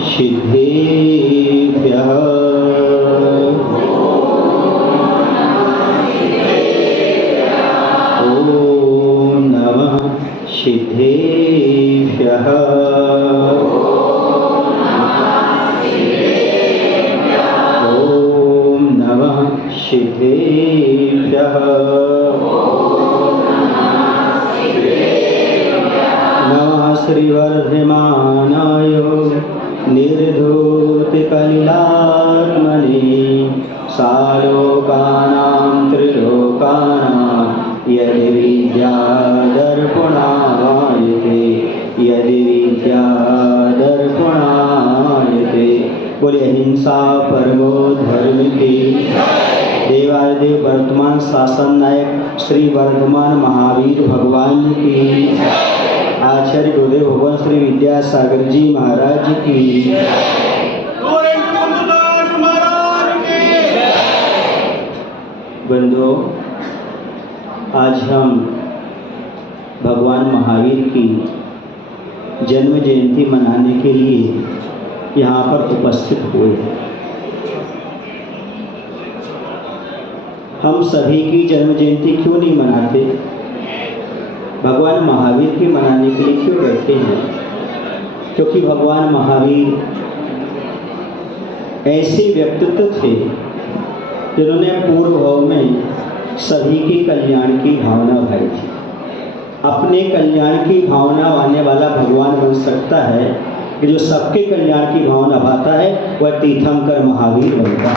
सिद्धेभ्यः। ॐ नमः सिद्धेभ्यः। ॐ नमः सिद्धेभ्यः। नमः श्रीवर्धमानाय निर्धूतकलिलात्मने सालोकानां त्रिलोकानां यदि विद्यादर्पणायते यदि विद्यादर्पणायते। बोले अहिंसा परमो धर्म की। देवादिदेव वर्तमान शासन नायक श्री वर्धमान महावीर भगवान की। आचार्य गुरुदेव भगवान श्री विद्यासागर जी महाराज की। बंधुओं, आज हम भगवान महावीर की जन्म जयंती मनाने के लिए यहाँ पर उपस्थित हुए हैं। हम सभी की जन्म जयंती क्यों नहीं मनाते? भगवान महावीर की मनाने के लिए क्यों करते हैं? क्योंकि भगवान महावीर ऐसे व्यक्तित्व थे जिन्होंने पूर्व भाव में सभी के कल्याण की भावना भाई थी। अपने कल्याण की भावना आने वाला भगवान बन सकता है कि जो सबके कल्याण की भावना भाता है वह तीर्थंकर महावीर बनता है।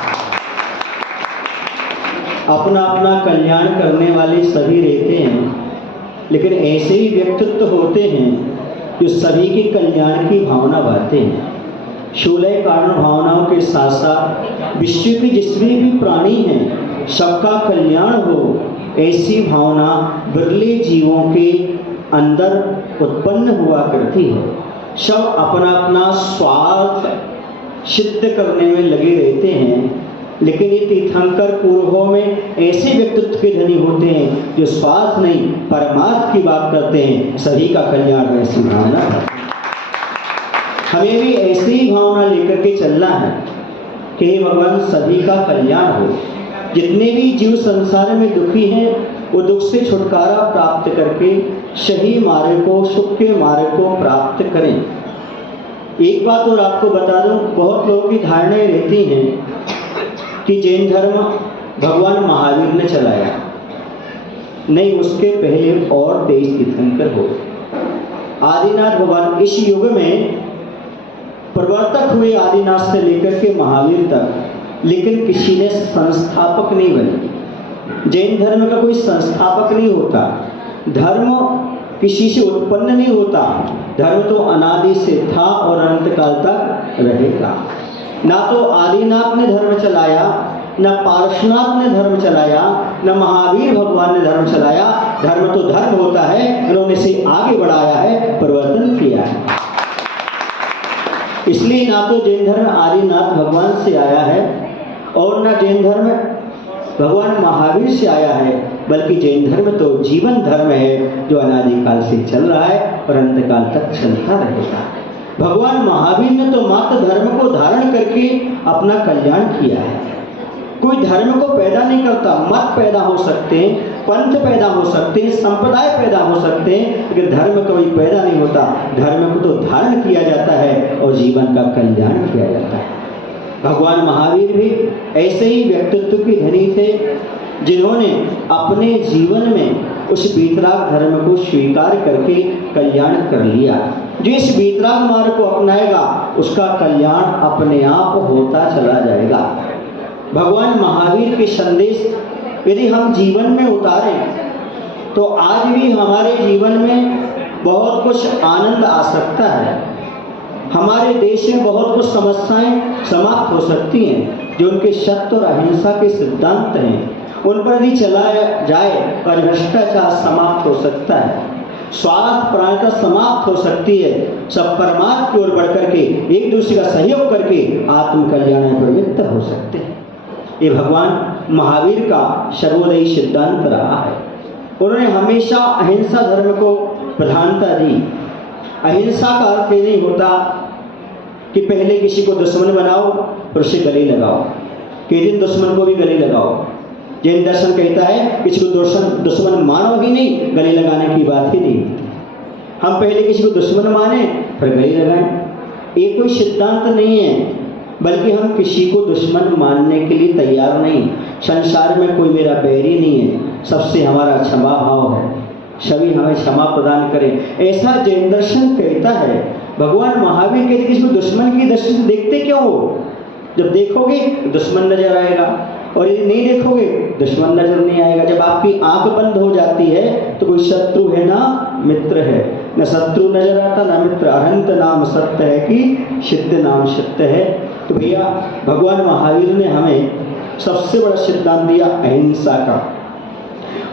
अपना अपना कल्याण करने वाले सभी रहते हैं, लेकिन ऐसे ही व्यक्तित्व होते हैं जो सभी के कल्याण की भावना भाते हैं। शूलय कारण भावनाओं के साथ साथ विश्व के जिसमें भी प्राणी हैं सबका कल्याण हो, ऐसी भावना बिरले जीवों के अंदर उत्पन्न हुआ करती है। सब अपना अपना स्वार्थ सिद्ध करने में लगे रहते हैं, लेकिन ये तीर्थंकर पूर्वों में ऐसे व्यक्तित्व के धनी होते हैं जो स्वार्थ नहीं परमार्थ की बात करते हैं, सभी का कल्याण में ऐसी भावना। हमें भी ऐसी ही भावना लेकर के चलना है कि हे भगवान सभी का कल्याण हो। जितने भी जीव संसार में दुखी हैं वो दुख से छुटकारा प्राप्त करके सही मार्ग को, सुख के मार्ग को प्राप्त करें। एक बात और आपको बता दूं, बहुत लोगों की धारणाएं रहती हैं कि जैन धर्म भगवान महावीर ने चलाया, नहीं, उसके पहले और 23 तीर्थंकर हो। आदिनाथ भगवान इस युग में प्रवर्तक हुए, आदिनाथ से लेकर के महावीर तक, लेकिन किसी ने संस्थापक नहीं बने। जैन धर्म का कोई संस्थापक नहीं होता। धर्म किसी से उत्पन्न नहीं होता। धर्म तो अनादि से था और अनंत काल तक रहेगा। ना तो आदिनाथ ने धर्म चलाया, न पार्श्वनाथ ने धर्म चलाया, न महावीर भगवान ने धर्म चलाया। धर्म तो धर्म होता है, उन्होंने से आगे बढ़ाया है, परिवर्तन किया है। इसलिए ना तो जैन धर्म आदिनाथ भगवान से आया है और न जैन धर्म भगवान महावीर से आया है, बल्कि जैन धर्म तो जीवन धर्म है जो अनादिकाल से चल रहा है और अंतकाल तक चलता रहेगा। भगवान महावीर ने तो मात्र धर्म को धारण करके अपना कल्याण किया है। कोई धर्म को पैदा नहीं करता। मत पैदा हो सकते हैं, पंथ पैदा हो सकते हैं, संप्रदाय पैदा हो सकते हैं, लेकिन धर्म कभी पैदा नहीं होता। धर्म को तो धारण किया जाता है और जीवन का कल्याण किया जाता है। भगवान महावीर भी ऐसे ही व्यक्तित्व के धनी थे जिन्होंने अपने जीवन में उस वीतराग धर्म को स्वीकार करके कल्याण कर लिया। जो इस वीतराग मार्ग को अपनाएगा उसका कल्याण अपने आप होता चला जाएगा। भगवान महावीर के संदेश यदि हम जीवन में उतारें तो आज भी हमारे जीवन में बहुत कुछ आनंद आ सकता है। हमारे देश में बहुत कुछ समस्याएं समाप्त हो सकती हैं। जो उनके सत्य और अहिंसा के सिद्धांत हैं उन पर यदि चलाया जाए और भ्रष्टाचार समाप्त हो सकता है, स्वार्थ परायणता समाप्त हो सकती है। सब परमात्मा की ओर बढ़ करके एक दूसरे का सहयोग करके आत्म कल्याण में प्रवृत्त हो सकते हैं। ये भगवान महावीर का सर्वोदयी सिद्धांत रहा है। उन्होंने हमेशा अहिंसा धर्म को प्रधानता दी। अहिंसा का अर्थ ये नहीं होता कि पहले किसी को दुश्मन बनाओ और उसे गले लगाओ, किसी दिन दुश्मन को भी गले लगाओ। जैन दर्शन कहता है किसी को दुश्मन मानो ही नहीं, गले लगाने की बात ही नहीं। हम पहले किसी को दुश्मन माने फिर गले लगाएं, ये कोई सिद्धांत नहीं है, बल्कि हम किसी को दुश्मन मानने के लिए तैयार नहीं। संसार में कोई मेरा बैरी नहीं है, सबसे हमारा क्षमा भाव है, सभी हमें क्षमा प्रदान करें, ऐसा जैन दर्शन कहता है। भगवान महावीर कहते किसी को दुश्मन की दृष्टि से देखते क्यों हो? जब देखोगे दुश्मन नजर आएगा, और यदि नहीं देखोगे दुश्मन नजर नहीं आएगा। जब आपकी आंख बंद हो जाती है तो कोई शत्रु है ना मित्र है, न शत्रु नजर आता ना मित्र। अनंत नाम सत्य है कि सिद्ध नाम सत्य है। तो भैया भगवान महावीर ने हमें सबसे बड़ा सिद्धांत दिया अहिंसा का।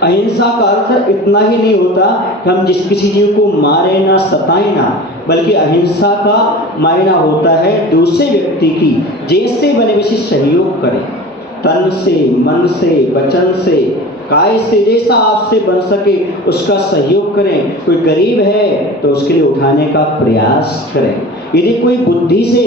अहिंसा का अर्थ इतना ही नहीं होता कि हम किसी जीव को मारे ना, सताएं ना, बल्कि अहिंसा का मायना होता है दूसरे व्यक्ति की जैसे बने वैसे सहयोग करें, तन से, मन से, वचन से, काय से, जैसा आपसे बन सके उसका सहयोग करें। कोई गरीब है तो उसके लिए उठाने का प्रयास करें। यदि कोई बुद्धि से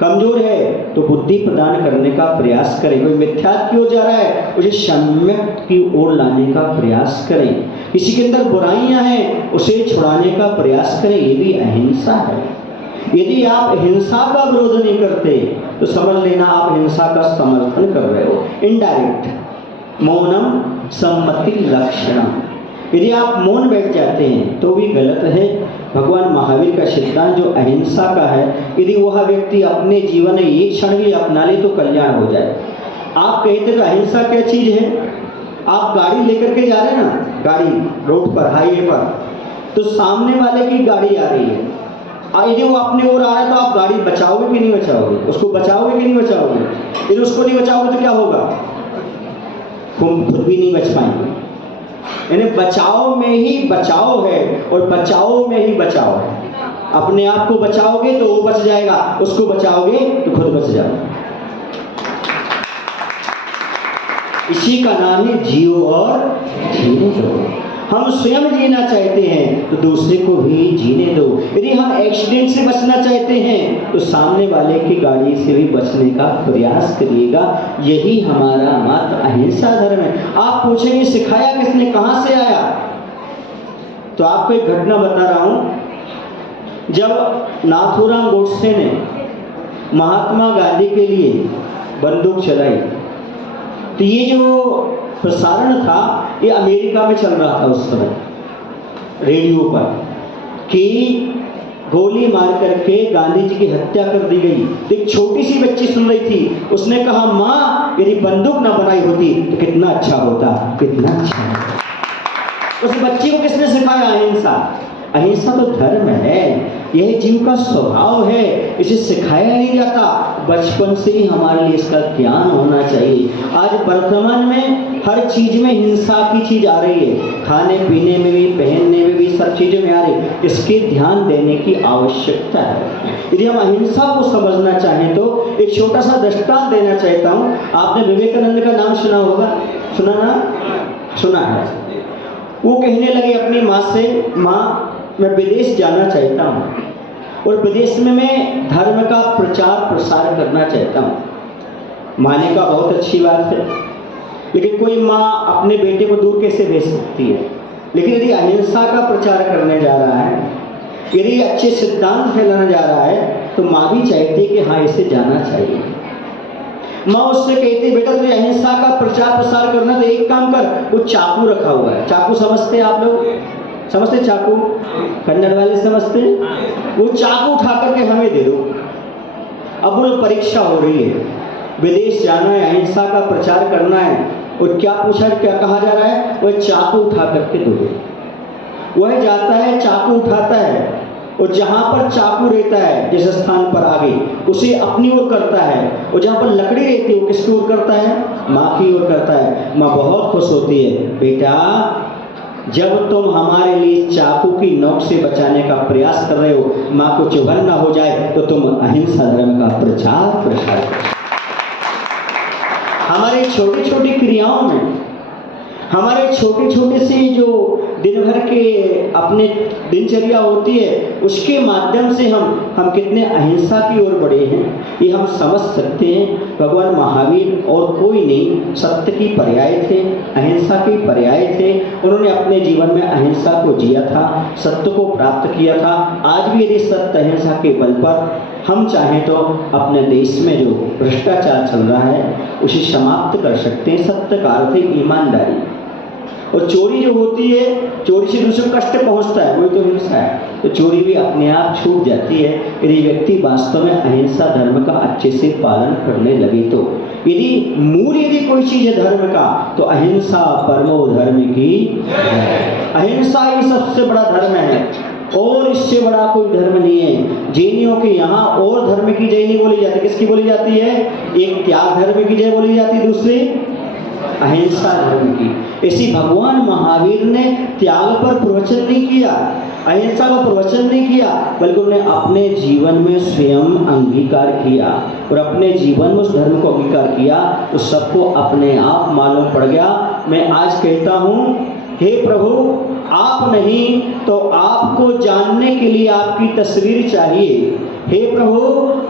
कमजोर है तो बुद्धि प्रदान करने का प्रयास करें। कोई मिथ्यात्व की ओर जा रहा है उसे सम्यक की ओर लाने का प्रयास करें। किसी के अंदर बुराइयां हैं उसे छुड़ाने का प्रयास करें, ये भी अहिंसा है। यदि आप हिंसा का विरोध नहीं करते तो समझ लेना आप हिंसा का समर्थन कर रहे हो, इनडायरेक्ट। मौनम सम्मति लक्षणम। यदि आप मौन बैठ जाते हैं तो भी गलत है। भगवान महावीर का सिद्धांत जो अहिंसा का है, यदि वह व्यक्ति अपने जीवन में एक क्षण भी अपना ले तो कल्याण हो जाए। आप कहते तो अहिंसा क्या चीज है? आप गाड़ी लेकर के जा रहे हैं ना, गाड़ी रोड पर, हाईवे पर, तो सामने वाले की गाड़ी आ रही है, यदि वो अपने ओर आ रहा है तो आप गाड़ी बचाओगे कि नहीं बचाओगे? उसको बचाओगे कि नहीं बचाओगे? यदि उसको नहीं बचाओगे तो क्या होगा? खुद भी नहीं बच पाएंगे। यानी बचाओ में ही बचाओ है और बचाओ में ही बचाओ है। अपने आप को बचाओगे तो वो बच जाएगा, उसको बचाओगे तो खुद बच जाओगे। इसी का नाम है जियो और जीने दो। हम स्वयं जीना चाहते हैं तो दूसरे को भी जीने दो। यदि हम एक्सीडेंट से बचना चाहते हैं तो सामने वाले की गाड़ी से भी बचने का प्रयास करिएगा। यही हमारा मात्र अहिंसा धर्म है। आप पूछेंगे सिखाया किसने, कहां से आया? तो आपको एक घटना बता रहा हूं। जब नाथूराम गोडसे ने महात्मा गांधी के लिए बंदूक चलाई तो ये जो प्रसारण था ये अमेरिका में चल रहा था उस समय रेडियो पर कि गोली मार करके गांधी जी की हत्या कर दी गई। तो एक छोटी सी बच्ची सुन रही थी, उसने कहा माँ यदि बंदूक ना बनाई होती तो कितना अच्छा होता, कितना अच्छा होता। उस बच्ची को किसने सिखाया? अहिंसा। अहिंसा तो धर्म है, यह जीव का स्वभाव है, इसे सिखाया नहीं जाता। बचपन से ही हमारे लिए इसका ज्ञान होना चाहिए। आज वर्तमान में हर चीज में हिंसा की चीज आ रही है, खाने पीने में भी, पहनने में भी, सब चीजों में आ रही है। इसके ध्यान देने की आवश्यकता है। यदि हम अहिंसा को समझना चाहें तो एक छोटा सा दृष्टांत देना चाहता हूँ। आपने विवेकानंद का नाम सुना होगा, सुना ना? सुना है। वो कहने लगे अपनी माँ से, माँ मैं विदेश जाना चाहता हूँ और विदेश में मैं धर्म का प्रचार प्रसार करना चाहता हूँ। माँ ने कहा बहुत अच्छी बात है, लेकिन कोई माँ अपने बेटे को दूर कैसे भेज सकती है? लेकिन यदि अहिंसा का प्रचार करने जा रहा है, यदि अच्छे सिद्धांत फैलाने जा रहा है तो माँ भी चाहती है कि हाँ इसे जाना चाहिए। माँ उससे कहती बेटा तुझे अहिंसा का प्रचार प्रसार करना तो एक काम कर, वो चाकू रखा हुआ है। चाकू समझते हैं आप लोग? समझते चाकू? कन्नड़ वाले समझते? वो चाकू उठा करके हमें दे दो। अब वो परीक्षा हो रही है, विदेश जाना है, अहिंसा का प्रचार करना है, और क्या पूछा, क्या कहा जा रहा है? वह चाकू उठा करके दो। वह जाता है, चाकू उठाता है, और जहां पर चाकू रहता है जिस स्थान पर आगे उसे अपनी ओर करता है, और जहां पर लकड़ी रहती है वो किसकी ओर करता है? माँ की ओर करता है। माँ बहुत खुश होती है, बेटा जब तुम हमारे लिए चाकू की नोक से बचाने का प्रयास कर रहे हो, माँ को चुभन ना हो जाए तो तुम अहिंसा धर्म का प्रचार प्रसार करो। हमारे छोटी छोटी क्रियाओं में, हमारे छोटे छोटे से जो दिन भर के अपने दिनचर्या होती है, उसके माध्यम से हम कितने अहिंसा की ओर बढ़े हैं ये हम समझ सकते हैं। भगवान महावीर और कोई नहीं, सत्य की पर्याय थे, अहिंसा की पर्याय थे। उन्होंने अपने जीवन में अहिंसा को जिया था, सत्य को प्राप्त किया था। आज भी यदि सत्य अहिंसा के बल पर हम चाहें तो अपने देश में जो भ्रष्टाचार चल रहा है उसे समाप्त कर सकते हैं। सत्य का अर्थ है ईमानदारी। और चोरी जो होती है, चोरी से दूसरे को कष्ट पहुंचता है, वही तो हिंसा है। तो चोरी भी अपने आप छूट जाती है यदि व्यक्ति वास्तव में अहिंसा धर्म का अच्छे से पालन करने लगे। तो यदि कोई चीज है धर्म का तो अहिंसा परमो धर्म की, अहिंसा ही सबसे बड़ा धर्म है और इससे बड़ा कोई धर्म नहीं है। जैनियों के यहाँ और धर्म की जय नहीं बोली जाती, किसकी बोली जाती है? एक त्याग धर्म की जय बोली जाती है, दूसरी अहिंसा धर्म की। इसी भगवान महावीर ने त्याग पर प्रवचन नहीं किया, अहिंसा का प्रवचन नहीं किया, बल्कि उन्होंने अपने जीवन में स्वयं अंगीकार किया और अपने जीवन में उस धर्म को अंगीकार किया तो सबको अपने आप मालूम पड़ गया। मैं आज कहता हूँ, हे प्रभु, आप नहीं तो आपको जानने के लिए आपकी तस्वीर चाहिए। हे प्रभु,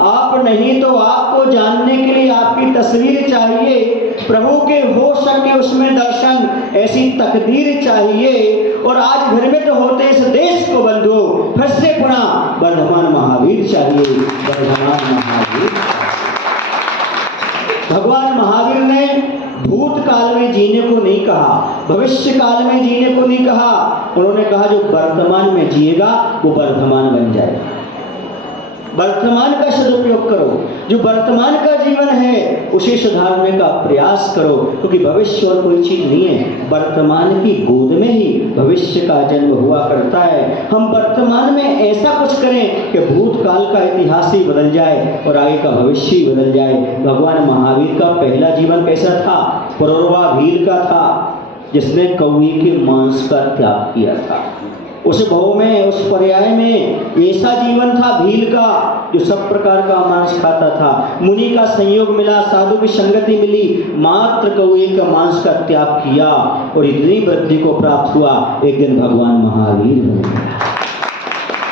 आप नहीं तो आपको जानने के लिए आपकी तस्वीर चाहिए। प्रभु के हो सके उसमें दर्शन, ऐसी तकदीर चाहिए। और आज भ्रमित होते इस देश को बंधु, फिर से पुनः वर्धमान महावीर चाहिए, वर्धमान महावीर। भगवान महावीर ने भूतकाल में जीने को नहीं कहा, भविष्य काल में जीने को नहीं कहा। उन्होंने कहा जो वर्तमान में जिएगा वो वर्धमान बन जाए। वर्तमान का सदुपयोग करो, जो वर्तमान का जीवन है उसे सुधारने का प्रयास करो, क्योंकि भविष्य और कोई चीज नहीं है। वर्तमान की गोद में ही भविष्य का जन्म हुआ करता है। हम वर्तमान में ऐसा कुछ करें कि भूतकाल का इतिहास ही बदल जाए और आगे का भविष्य ही बदल जाए। भगवान महावीर का पहला जीवन कैसा था? पुरुरवा भील का था, जिसने कौवे के मांस का त्याग किया था। उस भव में, उस पर्याय में ऐसा जीवन था भील का जो सब प्रकार का मांस खाता था। मुनि का संयोग मिला, साधु की संगति मिली, मात्र कौवे का मांस का त्याग किया और इतनी वृद्धि को प्राप्त हुआ, एक दिन भगवान महावीर बन गया।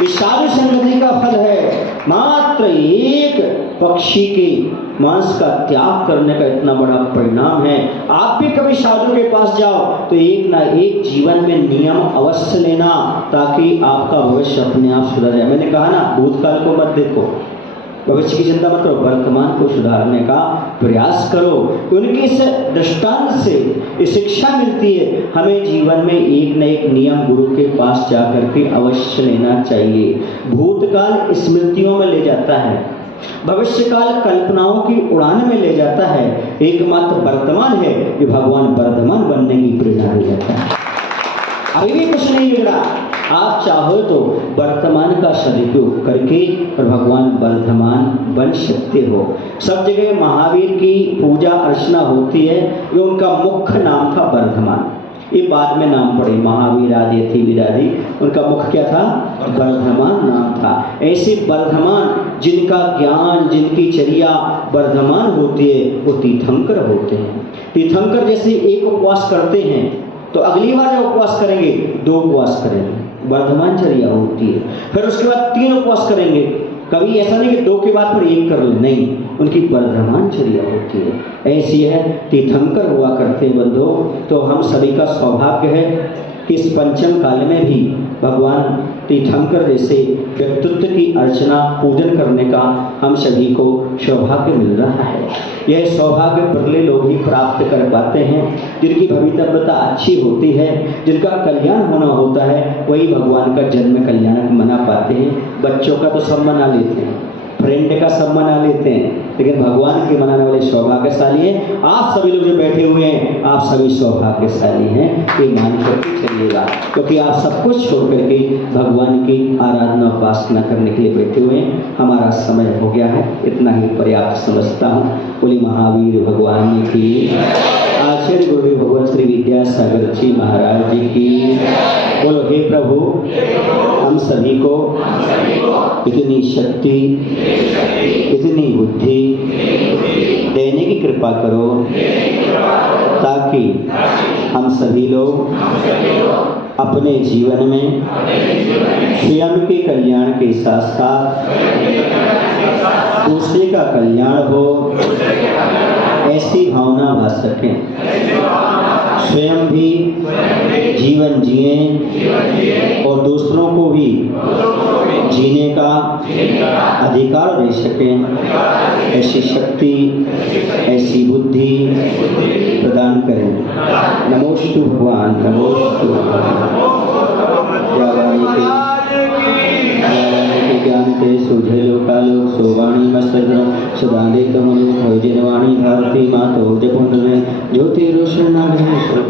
इस साधु संगति का फल है मात्र एक पक्षी के मांस का त्याग करने का इतना बड़ा परिणाम है। आप भी कभी साधु के पास जाओ तो एक ना एक जीवन में नियम अवश्य लेना, ताकि आपका भविष्य अपने आप सुधर जाए। मैंने कहा ना, भूतकाल को मत देखो, भविष्य की चिंता मत करो, वर्तमान को सुधारने का प्रयास करो। उनके इस दृष्टांत से ये शिक्षा मिलती है, हमें जीवन में एक न एक नियम गुरु के पास जाकर के अवश्य लेना चाहिए। भूतकाल स्मृतियों में ले जाता है, भविष्य काल कल्पनाओं की उड़ान में ले जाता है, एकमात्र वर्तमान है कि भगवान वर्धमान बनने की प्रेरणा दे जाता है। अभी भी कुछ नहीं बिगड़ा, आप चाहो तो वर्तमान का सदुपयोग करके और भगवान वर्धमान बन सकते हो। सब जगह महावीर की पूजा अर्चना होती है, ये उनका मुख्य नाम था वर्धमान। ये बाद में नाम पड़े, महावीर आदि थी विरादि, उनका मुख्य क्या था? वर्धमान नाम था। ऐसे वर्धमान जिनका ज्ञान, जिनकी चर्या वर्धमान होती है, वो तीर्थंकर होते हैं। तीर्थंकर जैसे एक उपवास करते हैं तो अगली बार जब उपवास करेंगे 2 उपवास करेंगे, वर्धमान चर्या होती है। फिर उसके बाद 3 उपवास करेंगे, कभी ऐसा नहीं कि 2 के बाद फिर 1 कर ले, नहीं, उनकी वर्धमान चर्या होती है। ऐसी है तीर्थंकर हुआ करते बंधु। तो हम सभी का सौभाग्य है कि इस पंचम काल में भी भगवान तीर्थंकर जैसे व्यक्तित्व की अर्चना पूजन करने का हम सभी को सौभाग्य मिल रहा है। यह सौभाग्य परले लोग ही प्राप्त कर पाते हैं, जिनकी भवितव्यता अच्छी होती है, जिनका कल्याण होना होता है, वही भगवान का जन्म कल्याण मना पाते हैं। बच्चों का तो सब मना लेते हैं, फ्रेंड का सब मना लेते हैं, लेकिन भगवान के मनाने वाले सौभाग्यशाली हैं। आप सभी लोग जो बैठे हुए हैं, आप सभी सौभाग्यशाली हैं, ये मान करके चलिएगा, क्योंकि आप सब कुछ छोड़ करके भगवान की आराधना उपासना करने के लिए बैठे हुए हैं। हमारा समय हो गया है, इतना ही पर्याप्त समझता हूँ। बोली महावीर भगवान की, आचार्य गुरुदेव भगवान श्री विद्यासागर जी महाराज जी की। बोलो हे प्रभु, हम सभी को इतनी शक्ति, इतनी बुद्धि देने की कृपा करो, ताकि हम सभी लोग अपने जीवन में स्वयं के कल्याण के साथ साथ दूसरे का कल्याण हो, ऐसी भावना भा सकें। स्वयं भी जीवन जिएं और दूसरों को भी जीने का अधिकार दे सकें, ऐसी शक्ति, ऐसी बुद्धि प्रदान करें। नमोस्तु भगवान, नमोस्तु भगवान। ज्ञान के सुझे लोकालोक सोवाणी मस्तग्रह सदादे तमनु भोजनवाणी भारती मातो जपुंडले ज्योति रोशन नागेश्वर